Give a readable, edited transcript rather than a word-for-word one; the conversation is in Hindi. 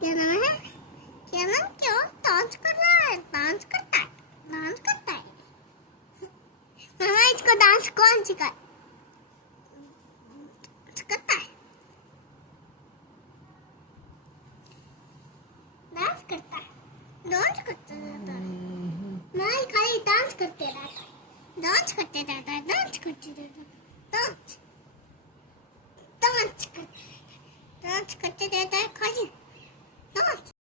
क्या नाम है? क्या नाम? क्यों डांस कर रहा है? डांस करता है, डांस करता है। मामा इसको डांस कौन सिखाता है? डांस करता है, डांस करता रहता है। नहीं, खाली डांस करते रहता है, डांस करते रहता है, डांस करते रहता है, डांस डांस करते रहता है, डांस करते रहता है खाली डांस।